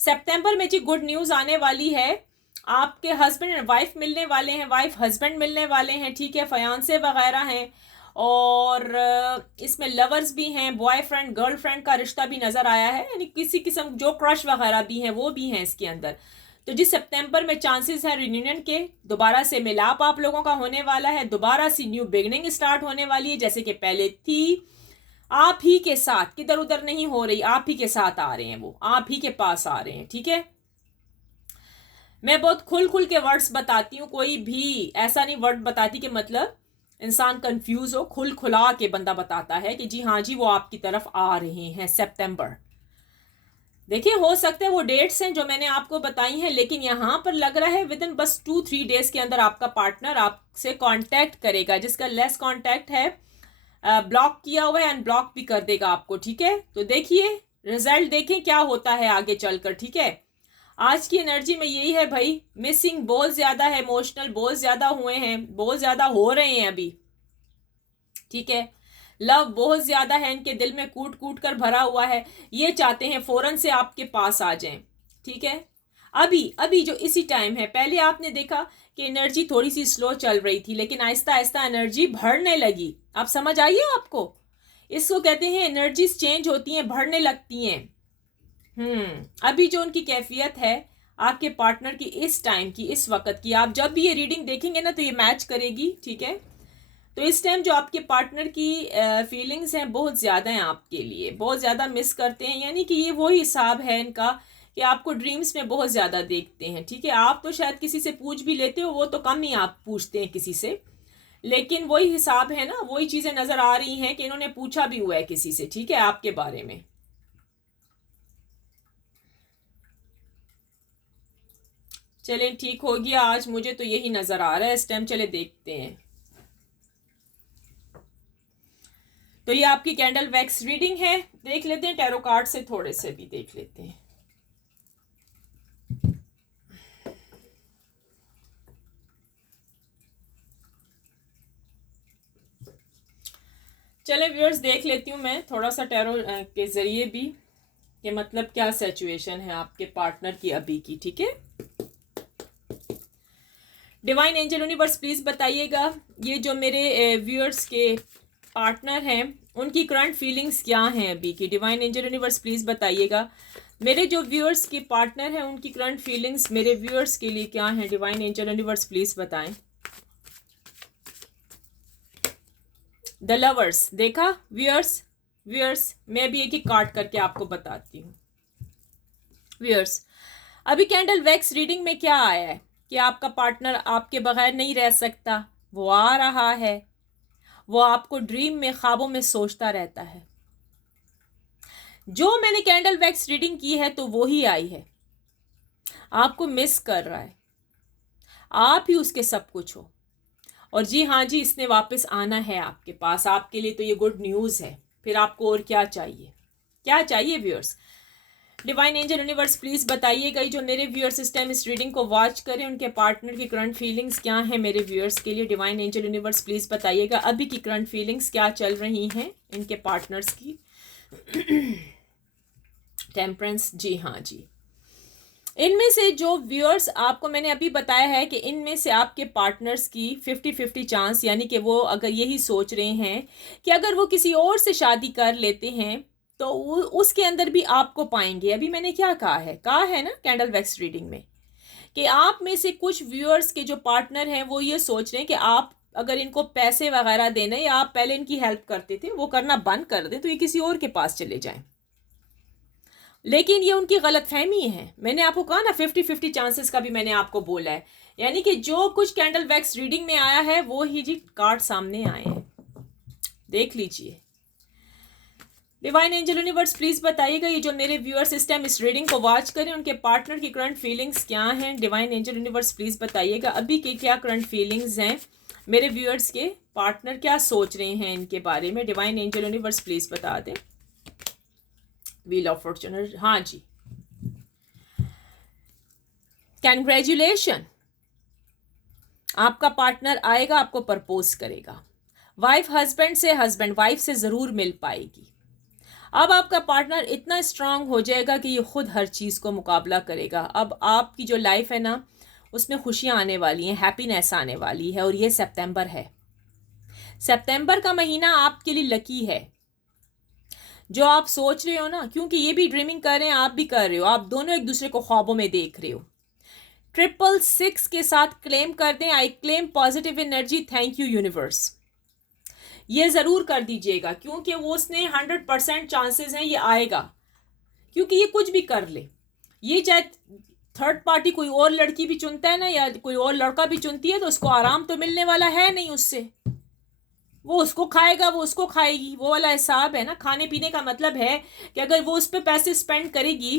सितंबर में जी गुड न्यूज आने वाली है। आपके हस्बैंड एंड वाइफ मिलने वाले हैं, वाइफ हस्बैंड मिलने वाले हैं। ठीक है, फयांसे वगैरह हैं, और इसमें लवर्स भी हैं, बॉयफ्रेंड गर्लफ्रेंड का रिश्ता भी नजर आया है, यानी किसी किस्म जो क्रश वगैरह भी हैं वो भी हैं इसके अंदर। तो जिस सितंबर में चांसेस है रियूनियन के, दोबारा से मिलाप आप लोगों का होने वाला है, दोबारा से न्यू बिगनिंग स्टार्ट होने वाली है जैसे कि पहले थी। आप ही के साथ, किधर उधर नहीं हो रही, आप ही के साथ आ रहे हैं, वो आप ही के पास आ रहे हैं। ठीक है, मैं बहुत खुल खुल के वर्ड्स बताती हूँ, कोई भी ऐसा नहीं वर्ड बताती कि मतलब इंसान कंफ्यूज हो। खुल खुला के बंदा बताता है कि जी हाँ जी, वो आपकी तरफ आ रहे हैं सितंबर। देखिए, हो सकते हैं वो डेट्स हैं जो मैंने आपको बताई हैं, लेकिन यहाँ पर लग रहा है विद इन बस 2-3 डेज के अंदर आपका पार्टनर आपसे कांटेक्ट करेगा। जिसका लेस कांटेक्ट है, ब्लॉक किया हुआ है, अनब्लॉक भी कर देगा आपको। ठीक है, तो देखिए रिजल्ट, देखें क्या होता है आगे चलकर। ठीक है, आज की एनर्जी में यही है भाई, मिसिंग बहुत ज्यादा है, इमोशनल बहुत ज्यादा हुए हैं, बहुत ज्यादा हो रहे हैं अभी। ठीक है, लव बहुत ज्यादा है इनके दिल में, कूट कूट कर भरा हुआ है। ये चाहते हैं फौरन से आपके पास आ जाएं। ठीक है, अभी अभी जो इसी टाइम है, पहले आपने देखा कि एनर्जी थोड़ी सी स्लो चल रही थी, लेकिन आहिस्ता आहिस्ता एनर्जी बढ़ने लगी। आप समझ आइए आपको, इसको कहते हैं एनर्जीज चेंज होती हैं, बढ़ने लगती हैं। अभी जो उनकी कैफियत है आपके पार्टनर की, इस टाइम की, इस वक्त की, आप जब भी ये रीडिंग देखेंगे ना तो ये मैच करेगी। ठीक है, तो इस टाइम जो आपके पार्टनर की फीलिंग्स हैं बहुत ज़्यादा हैं आपके लिए, बहुत ज़्यादा मिस करते हैं। यानी कि ये वही हिसाब है इनका कि आपको ड्रीम्स में बहुत ज़्यादा देखते हैं। ठीक है, आप तो शायद किसी से पूछ भी लेते हो, वो तो कम ही आप पूछते हैं किसी से, लेकिन वही हिसाब है ना, वही चीज़ें नज़र आ रही हैं कि इन्होंने पूछा भी हुआ है किसी से। ठीक है, आपके बारे में। चलें, ठीक हो गया, आज मुझे तो यही नज़र आ रहा है इस टाइम। चले देखते हैं। तो ये आपकी कैंडल वैक्स रीडिंग है, देख लेते हैं टैरो कार्ड से, थोड़े से भी देख लेते हैं। चले व्यूअर्स, देख लेती हूँ मैं थोड़ा सा टैरो के जरिए भी कि मतलब क्या सिचुएशन है आपके पार्टनर की अभी की। ठीक है, डिवाइन एंजल यूनिवर्स प्लीज बताइएगा, ये जो मेरे व्यूअर्स के पार्टनर हैं उनकी करंट फीलिंग्स क्या हैं अभी की। डिवाइन एंजल यूनिवर्स प्लीज बताइएगा, मेरे जो व्यूअर्स के पार्टनर हैं उनकी करंट फीलिंग्स मेरे व्यूअर्स के लिए क्या हैं। डिवाइन एंजल यूनिवर्स प्लीज बताएं। द लवर्स, देखा व्यूअर्स, व्यूअर्स मैं भी एक एक कार्ड करके आपको बताती हूँ। व्यूअर्स, अभी कैंडल वैक्स रीडिंग में क्या आया है, कि आपका पार्टनर आपके बगैर नहीं रह सकता, वो आ रहा है, वो आपको ड्रीम में, ख्वाबों में सोचता रहता है। जो मैंने कैंडल वैक्स रीडिंग की है तो वो ही आई है, आपको मिस कर रहा है, आप ही उसके सब कुछ हो। और जी हाँ जी, इसने वापस आना है आपके पास, आपके लिए तो ये गुड न्यूज़ है। फिर आपको और क्या चाहिए, क्या चाहिए viewers? Divine angel universe please बताइएगा, जो मेरे व्यूअर्स इस टाइम इस रीडिंग को वॉच करें, उनके पार्टनर की करंट फीलिंग्स क्या हैं मेरे व्यूअर्स के लिए। डिवाइन एंजल यूनिवर्स प्लीज़ बताइएगा अभी की करंट फीलिंग्स क्या चल रही हैं इनके पार्टनर्स की। टेम्परेंस, जी हाँ जी। इनमें से जो व्यूअर्स आपको मैंने अभी बताया है कि इनमें से आपके पार्टनर्स की 50-50 चांस, यानी कि वो अगर यही सोच रहे हैं कि अगर वो किसी और से शादी कर लेते हैं तो उसके अंदर भी आपको पाएंगे। अभी मैंने क्या कहा है ना कैंडल वैक्स रीडिंग में, कि आप में से कुछ व्यूअर्स के जो पार्टनर हैं वो ये सोच रहे हैं कि आप अगर इनको पैसे वगैरह देना, या आप पहले इनकी हेल्प करते थे वो करना बंद कर दें, तो ये किसी और के पास चले जाएं। लेकिन ये उनकी गलत फहमी है। मैंने आपको कहा ना 50-50 चांसेस का भी मैंने आपको बोला है, यानी कि जो कुछ कैंडल वैक्स रीडिंग में आया है वो ही जी कार्ड सामने आए हैं, देख लीजिए। डिवाइन एंजल यूनिवर्स प्लीज बताइएगा, ये जो मेरे व्यूअर्स इस टाइम इस रीडिंग को वॉच करें, उनके पार्टनर की करंट फीलिंग्स क्या हैं। डिवाइन एंजल यूनिवर्स प्लीज बताइएगा अभी की क्या करंट फीलिंग्स हैं, मेरे व्यूअर्स के पार्टनर क्या सोच रहे हैं इनके बारे में। डिवाइन एंजल यूनिवर्स प्लीज बता दें। व्हील ऑफ फॉर्च्यून, हाँ जी, कैंग्रेचुलेशन, आपका पार्टनर आएगा, आपको प्रपोज करेगा। वाइफ हस्बैंड से, हस्बैंड वाइफ से ज़रूर मिल पाएगी। अब आपका पार्टनर इतना स्ट्रांग हो जाएगा कि ये खुद हर चीज़ को मुकाबला करेगा। अब आपकी जो लाइफ है ना उसमें खुशियाँ आने वाली हैं, हैप्पीनेस आने वाली है। और ये सितंबर है, सितंबर का महीना आपके लिए लकी है। जो आप सोच रहे हो ना, क्योंकि ये भी ड्रीमिंग कर रहे हैं, आप भी कर रहे हो, आप दोनों एक दूसरे को ख्वाबों में देख रहे हो। 666 के साथ क्लेम कर दें, I claim positive energy, thank you universe. ये ज़रूर कर दीजिएगा, क्योंकि वो उसने 100% चांसेस हैं ये आएगा। क्योंकि ये कुछ भी कर ले, ये चाहे थर्ड पार्टी कोई और लड़की भी चुनता है ना, या कोई और लड़का भी चुनती है, तो उसको आराम तो मिलने वाला है नहीं उससे। वो उसको खाएगा, वो उसको खाएगी, वो वाला हिसाब है ना। खाने पीने का मतलब है कि अगर वो उस पर पैसे स्पेंड करेगी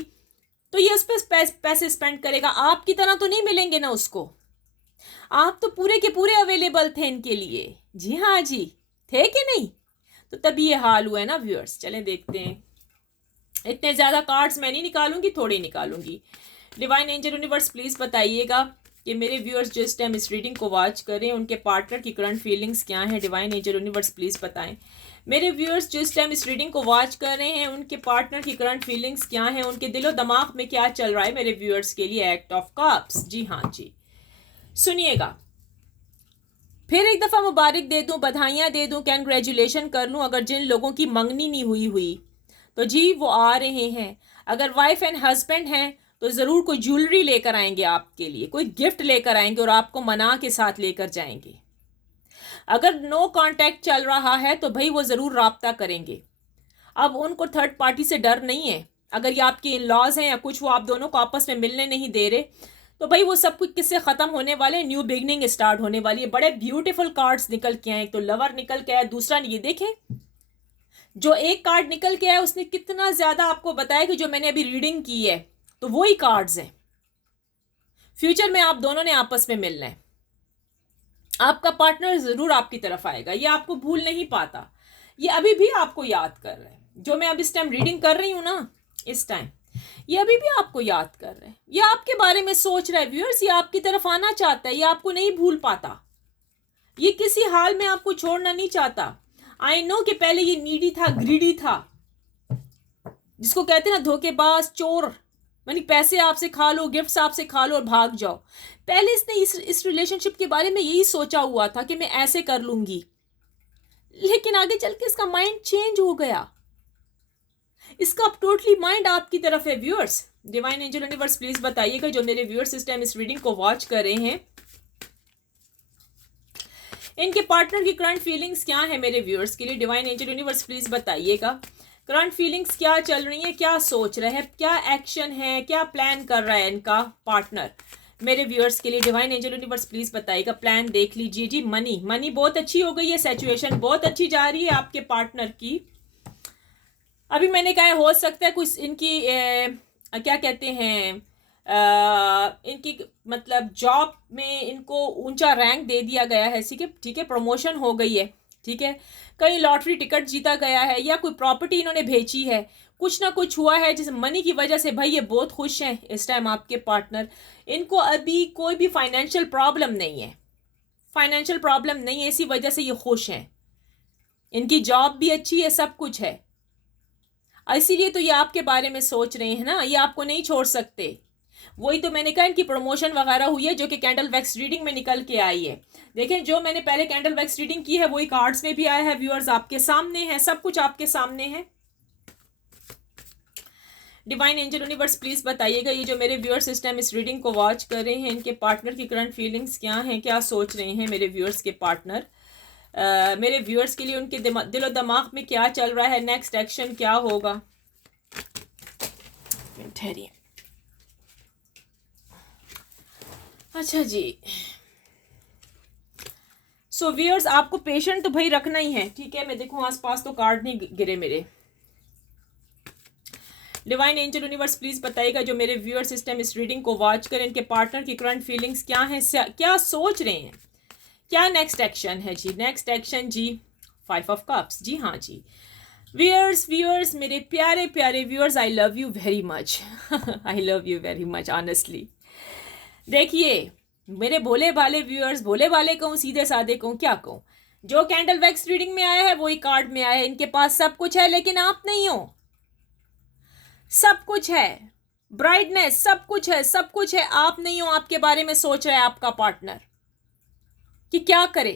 तो ये उस पर पैसे स्पेंड करेगा। आपकी तरह तो नहीं मिलेंगे ना उसको, आप तो पूरे के पूरे अवेलेबल थे इनके लिए। जी हाँ जी, थे कि नहीं? तो तभी ये हाल हुआ है ना व्यूअर्स। चलें देखते हैं, इतने ज़्यादा कार्ड्स मैं नहीं निकालूंगी, थोड़ी निकालूंगी। डिवाइन एंजल यूनिवर्स प्लीज़ बताइएगा कि मेरे व्यूअर्स जो इस टाइम इस रीडिंग को वॉच करें, उनके पार्टनर की करंट फीलिंग्स क्या हैं। डिवाइन एंजल यूनिवर्स प्लीज़ बताएं। मेरे व्यूअर्स जो इस टाइम इस रीडिंग को वॉच कर रहे हैं, उनके पार्टनर की करंट फीलिंग्स क्या हैं, उनके दिलो दिमाग में क्या चल रहा है मेरे व्यूअर्स के लिए। एक्ट ऑफ कप्स, जी हाँ जी, सुनिएगा। फिर एक दफ़ा मुबारक दे दूं, बधाइयाँ दे दूं, कैंग्रेचुलेशन कर लूं। अगर जिन लोगों की मंगनी नहीं हुई तो जी वो आ रहे हैं। अगर वाइफ एंड हस्बैंड हैं तो ज़रूर कोई ज्वेलरी लेकर आएंगे आपके लिए, कोई गिफ्ट लेकर आएंगे और आपको मना के साथ लेकर जाएंगे। अगर नो कांटेक्ट चल रहा है तो भाई वो ज़रूर राब्ता करेंगे। अब उनको थर्ड पार्टी से डर नहीं है। अगर ये आपके इन लॉज हैं या कुछ, वो आप दोनों को आपस में मिलने नहीं दे रहे, तो भाई वो सब कुछ किससे ख़त्म होने वाले, न्यू बिगनिंग स्टार्ट होने वाली है। बड़े ब्यूटीफुल कार्ड्स निकल के आए, एक तो लवर निकल के आया, दूसरा ये देखें जो एक कार्ड निकल के आया उसने कितना ज़्यादा आपको बताया कि जो मैंने अभी रीडिंग की है तो वही कार्ड्स हैं। फ्यूचर में आप दोनों ने आपस में मिलना है, आपका पार्टनर ज़रूर आपकी तरफ आएगा, ये आपको भूल नहीं पाता, ये अभी भी आपको याद कर रहा है। जो मैं अब इस टाइम रीडिंग कर रही हूँ ना, इस टाइम ये अभी भी आपको याद कर रहा है, ये आपके बारे में सोच रहा है व्यूअर्स, ये आपकी तरफ आना चाहता है, ये आपको नहीं भूल पाता, ये किसी हाल में आपको छोड़ना नहीं चाहता। आई नो कि पहले ये नीडी था, ग्रीडी था, जिसको कहते हैं ना धोखेबाज, चोर, यानी पैसे आपसे खा लो, गिफ्ट्स आपसे खा लो और भाग जाओ। पहले इसने इस रिलेशनशिप के बारे में यही सोचा हुआ था कि मैं ऐसे कर लूंगी, लेकिन आगे चल के इसका माइंड चेंज हो गया, इसका अब टोटली माइंड आपकी तरफ है viewers. Divine angel universe please बताइएगा, जो मेरे व्यूअर्स इस टाइम इस रीडिंग को वॉच कर रहे हैं, इनके पार्टनर की करंट फीलिंग्स क्या है मेरे व्यूअर्स के लिए। डिवाइन एंजल यूनिवर्स प्लीज बताइएगा करंट फीलिंग्स क्या चल रही है, क्या सोच रहे हैं, क्या एक्शन है, क्या प्लान कर रहा है इनका पार्टनर। मेरे व्यूअर्स के लिए डिवाइन एंजल यूनिवर्स प्लीज बताइएगा। प्लान देख लीजिए जी। मनी बहुत अच्छी हो गई है, सिचुएशन बहुत अच्छी जा रही है आपके पार्टनर की। अभी मैंने कहा हो सकता है कुछ इनकी क्या कहते हैं इनकी मतलब जॉब में इनको ऊंचा रैंक दे दिया गया है, ठीक है, प्रमोशन हो गई है, ठीक है, कहीं लॉटरी टिकट जीता गया है या कोई प्रॉपर्टी इन्होंने बेची है, कुछ ना कुछ हुआ है जिस मनी की वजह से भाई ये बहुत खुश हैं इस टाइम आपके पार्टनर। इनको अभी कोई भी फाइनेंशियल प्रॉब्लम नहीं है, फाइनेंशियल प्रॉब्लम नहीं है, इसी वजह से ये खुश हैं। इनकी जॉब भी अच्छी है, सब कुछ है, इसीलिए तो ये आपके बारे में सोच रहे हैं ना, ये आपको नहीं छोड़ सकते। वही तो मैंने कहा इनकी प्रमोशन वगैरह हुई है जो कि कैंडल वैक्स रीडिंग में निकल के आई है। देखें जो मैंने पहले कैंडल वैक्स रीडिंग की है वही कार्ड्स में भी आया है, व्यूअर्स आपके सामने है, सब कुछ आपके सामने है। डिवाइन एंजल यूनिवर्स प्लीज बताइएगा ये जो मेरे व्यूअर्स इस टाइम इस रीडिंग को वॉच कर रहे हैं इनके पार्टनर की करंट फीलिंग्स क्या हैं, क्या सोच रहे हैं मेरे व्यूअर्स के पार्टनर। मेरे व्यूअर्स के लिए उनके दिलो दिमाग में क्या चल रहा है, नेक्स्ट एक्शन क्या होगा। ठहरिए, अच्छा जी। सो व्यूअर्स आपको पेशेंट तो भाई रखना ही है, ठीक है। मैं देखूं आसपास तो कार्ड नहीं गिरे मेरे। डिवाइन एंजल यूनिवर्स प्लीज बताइएगा जो मेरे व्यूअर्स इस टाइम इस रीडिंग को वॉच करें इनके पार्टनर की करंट फीलिंग्स क्या हैं, क्या सोच रहे हैं, क्या नेक्स्ट एक्शन है जी। नेक्स्ट एक्शन जी 5 ऑफ कप्स, जी हाँ जी। व्यूअर्स मेरे प्यारे प्यारे viewers, I love you very much, I love you very much honestly. देखिए मेरे भोले भाले व्यूअर्स, भोले भाले कहूँ सीधे साधे कहूँ क्या कहूँ, जो कैंडल वैक्स रीडिंग में आया है वही कार्ड में आया है। इनके पास सब कुछ है लेकिन आप नहीं हो, सब कुछ है, ब्राइटनेस सब कुछ है, सब कुछ है, आप नहीं हो। आपके बारे में सोच रहा है आपका पार्टनर कि क्या करे,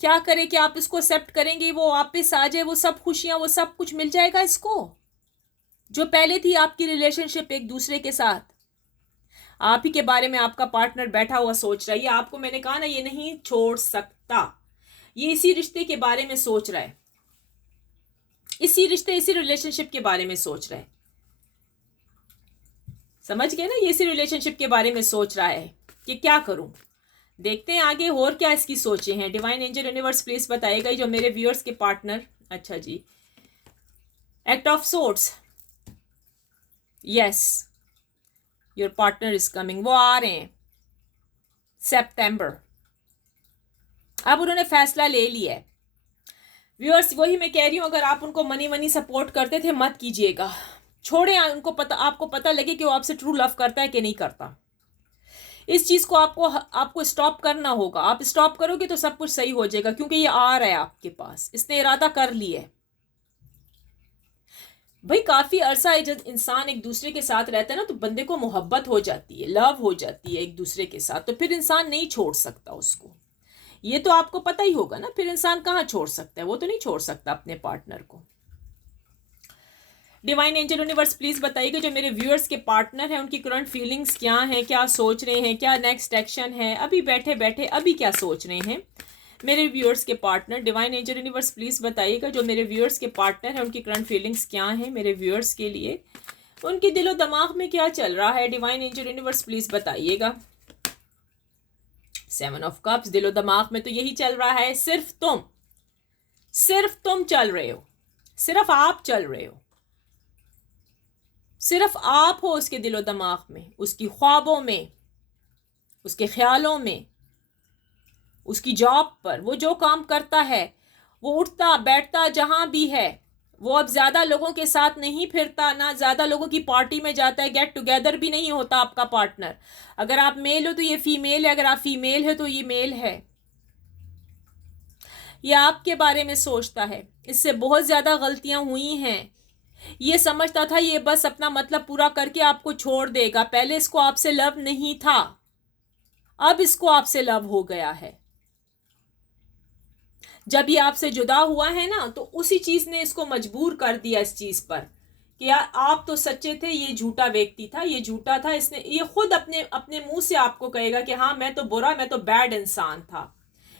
क्या करे, कि आप इसको एक्सेप्ट करेंगे, वो वापस आ जाए, वो सब खुशियां, वो सब कुछ मिल जाएगा इसको जो पहले थी आपकी रिलेशनशिप एक दूसरे के साथ। आप ही के बारे में आपका पार्टनर बैठा हुआ सोच रहा है, ये आपको मैंने कहा ना ये नहीं छोड़ सकता, ये इसी रिश्ते के बारे में सोच रहा है, इसी रिश्ते इसी रिलेशनशिप के बारे में सोच रहा है, समझ गए ना, ये इसी रिलेशनशिप के बारे में सोच रहा है कि क्या करूं। देखते हैं आगे और क्या इसकी सोचे हैं। डिवाइन एंजल यूनिवर्स प्लीज बताइएगा जो मेरे व्यूअर्स के पार्टनर। अच्छा जी, act of swords, yes your partner is coming, वो आ रहे हैं सितंबर। अब उन्होंने फैसला ले लिया है। व्यूअर्स वही मैं कह रही हूँ, अगर आप उनको मनी सपोर्ट करते थे मत कीजिएगा, छोड़े उनको, पता आपको पता लगे कि वो आपसे ट्रू लव करता है कि नहीं करता। इस चीज को आपको स्टॉप करना होगा। आप स्टॉप करोगे तो सब कुछ सही हो जाएगा, क्योंकि ये आ रहा है आपके पास, इसने इरादा कर लिया है। भाई काफी अरसा है जब इंसान एक दूसरे के साथ रहता है ना तो बंदे को मोहब्बत हो जाती है, लव हो जाती है एक दूसरे के साथ, तो फिर इंसान नहीं छोड़ सकता उसको। ये तो आपको पता ही होगा ना, फिर इंसान कहाँ छोड़ सकता है, वो तो नहीं छोड़ सकता अपने पार्टनर को। डिवाइन एंजल यूनिवर्स प्लीज बताइएगा जो मेरे व्यूअर्स के पार्टनर हैं उनकी करंट फीलिंग्स क्या हैं, क्या सोच रहे हैं, क्या नेक्स्ट एक्शन है, अभी बैठे बैठे अभी क्या सोच रहे हैं मेरे व्यूअर्स के partner. Divine angel universe please बताइएगा जो मेरे व्यूअर्स के पार्टनर हैं उनकी करंट फीलिंग्स क्या हैं मेरे व्यूअर्स के लिए, उनके दिलो दिमाग में क्या चल रहा है। डिवाइन एंजल यूनिवर्स प्लीज बताइएगा। 7 ऑफ कप्स, दिलो दिमाग में तो यही चल रहा है, सिर्फ तुम चल रहे हो, सिर्फ आप चल रहे हो, सिर्फ आप हो उसके दिलो दिमाग में, उसकी ख्वाबों में, उसके ख्यालों में, उसकी जॉब पर, वो जो काम करता है, वो उठता बैठता जहां भी है, वो अब ज्यादा लोगों के साथ नहीं फिरता, ना ज्यादा लोगों की पार्टी में जाता है, गेट टुगेदर भी नहीं होता आपका पार्टनर। अगर आप मेल हो तो ये फीमेल है, अगर आप फीमेल है तो ये मेल है। ये आपके बारे में सोचता है, इससे बहुत ज्यादा गलतियां हुई हैं, ये समझता था ये बस अपना मतलब पूरा करके आपको छोड़ देगा, पहले इसको आपसे लव नहीं था, अब इसको आपसे लव हो गया है। जब ये आपसे जुदा हुआ है ना तो उसी चीज ने इसको मजबूर कर दिया इस चीज पर कि यार आप तो सच्चे थे, ये झूठा व्यक्ति था, ये झूठा था, इसने ये खुद अपने अपने मुंह से आपको कहेगा कि हाँ मैं तो बुरा, मैं तो बैड इंसान था,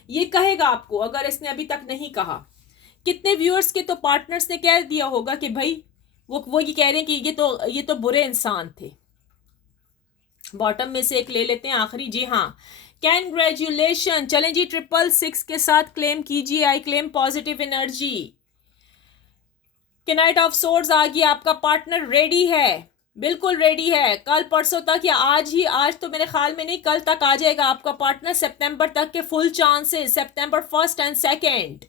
ये कहेगा आपको, अगर इसने अभी तक नहीं कहा। कितने व्यूअर्स के तो पार्टनर्स ने कह दिया होगा कि भाई वो ये कह रहे हैं कि ये तो बुरे इंसान थे, बॉटम में से एक ले लेते हैं आखिरी। जी हाँ, कैंग्रेचुलेशन। चलें जी, 666 के साथ क्लेम कीजिए। आई क्लेम पॉजिटिव एनर्जी के नाइट ऑफ सोर्ड्स आ गई। आपका पार्टनर रेडी है, बिल्कुल रेडी है। कल परसों तक या आज ही, आज तो मेरे ख्याल में नहीं, कल तक आ जाएगा आपका पार्टनर। सितंबर तक के फुल चांसेस, सितंबर 1 एंड 2।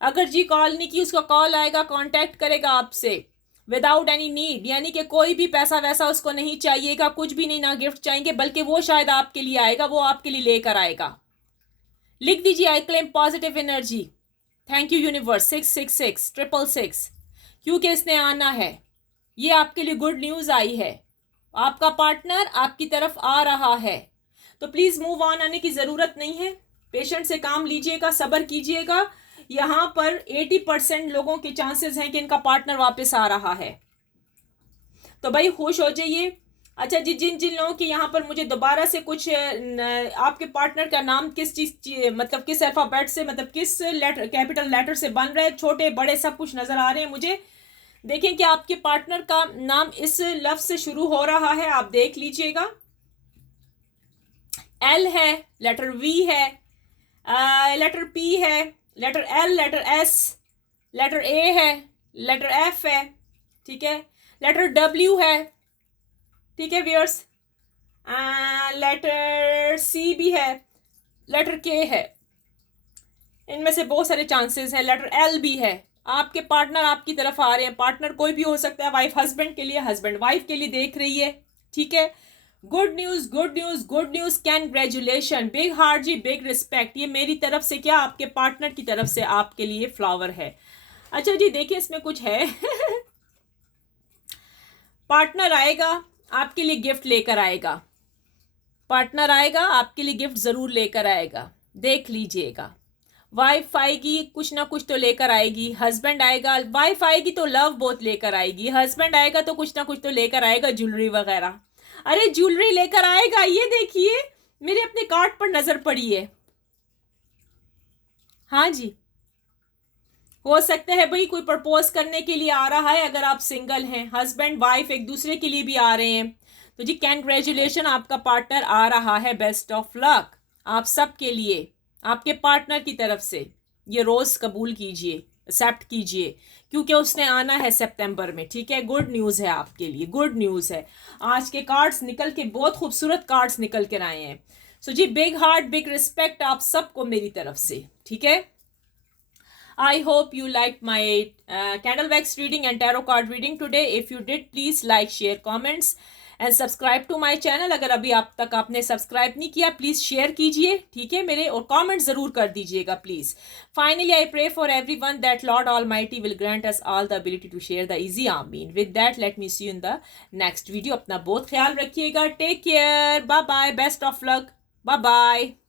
अगर जी कॉल नहीं की, उसका कॉल आएगा, कांटेक्ट करेगा आपसे विदाउट एनी नीड, यानी कि कोई भी पैसा वैसा उसको नहीं चाहिएगा, कुछ भी नहीं, ना गिफ्ट चाहिए, बल्कि वो शायद आपके लिए आएगा, वो आपके लिए लेकर आएगा। लिख दीजिए, I claim positive energy. Thank you universe. 666 666, क्योंकि इसने आना है। ये आपके लिए गुड न्यूज आई है। आपका पार्टनर आपकी तरफ आ रहा है, तो प्लीज मूव ऑन आने की जरूरत नहीं है। पेशेंट से काम लीजिएगा, सब्र कीजिएगा। यहां पर 80% लोगों के चांसेस हैं कि इनका पार्टनर वापस आ रहा है, तो भाई खुश हो जाइए। अच्छा जी, जिन जिन लोगों के यहाँ पर मुझे दोबारा से कुछ आपके पार्टनर का नाम किस चीज मतलब किस अल्फाबेट से, मतलब किस लेटर, कैपिटल लेटर से बन रहे हैं, छोटे बड़े सब कुछ नजर आ रहे हैं मुझे। देखें कि आपके पार्टनर का नाम इस लफ्ज से शुरू हो रहा है, आप देख लीजिएगा। एल है, लेटर वी है, लेटर पी है, letter L, letter S, letter A है, लेटर एफ है, ठीक है, लेटर डब्ल्यू है, ठीक है व्यूअर्स, लेटर सी भी है, लेटर के है। इनमें से बहुत सारे चांसेस हैं। लेटर एल भी है। आपके पार्टनर आपकी तरफ आ रहे हैं। पार्टनर कोई भी हो सकता है, वाइफ हस्बैंड के लिए, हस्बैंड वाइफ के लिए देख रही है, ठीक है। Good news, good news, good news, congratulation, big heart जी, बिग रिस्पेक्ट। ये मेरी तरफ से क्या, आपके पार्टनर की तरफ से आपके लिए फ्लावर है। अच्छा जी, देखिए इसमें कुछ है पार्टनर आएगा, आपके लिए गिफ्ट लेकर आएगा। पार्टनर आएगा, आपके लिए गिफ्ट जरूर लेकर आएगा, देख लीजिएगा। वाइफ आएगी, कुछ ना कुछ तो लेकर आएगी। हस्बैंड आएगा, वाइफ आएगी तो लव बहुत लेकर आएगी। हस्बैंड आएगा तो कुछ ना कुछ तो लेकर आएगा, ज्वेलरी वगैरह। अरे ज्वेलरी लेकर आएगा, ये देखिए मेरे अपने कार्ड पर नजर पड़ी है। हाँ जी, हो सकता है भाई कोई प्रपोज करने के लिए आ रहा है। अगर आप सिंगल हैं, हस्बैंड वाइफ एक दूसरे के लिए भी आ रहे हैं, तो जी कैंग्रेचुलेशन, आपका पार्टनर आ रहा है। बेस्ट ऑफ लक आप सब के लिए, आपके पार्टनर की तरफ से। ये रोज कबूल कीजिए, एक्सेप्ट कीजिए, क्योंकि उसने आना है सितंबर में, ठीक है। गुड न्यूज़ है आपके लिए, गुड न्यूज़ है। आज के कार्ड्स निकल के बहुत खूबसूरत कार्ड्स निकल कर आए हैं। सो जी, बिग हार्ट, बिग रिस्पेक्ट आप सबको मेरी तरफ से, ठीक है। I hope you liked my candle wax reading and tarot card reading today. If you did, please like, share, comments and subscribe to my channel. अगर अभी आप तक आपने सब्सक्राइब नहीं किया, प्लीज़ शेयर कीजिए, ठीक है मेरे, और कमेंट ज़रूर कर दीजिएगा please. Finally, I pray for everyone that Lord Almighty will grant us all the ability to share the easy Ameen. With that, let me see you in the next video. अपना बहुत ख्याल रखिएगा. Take care. Bye bye. Best of luck. Bye bye.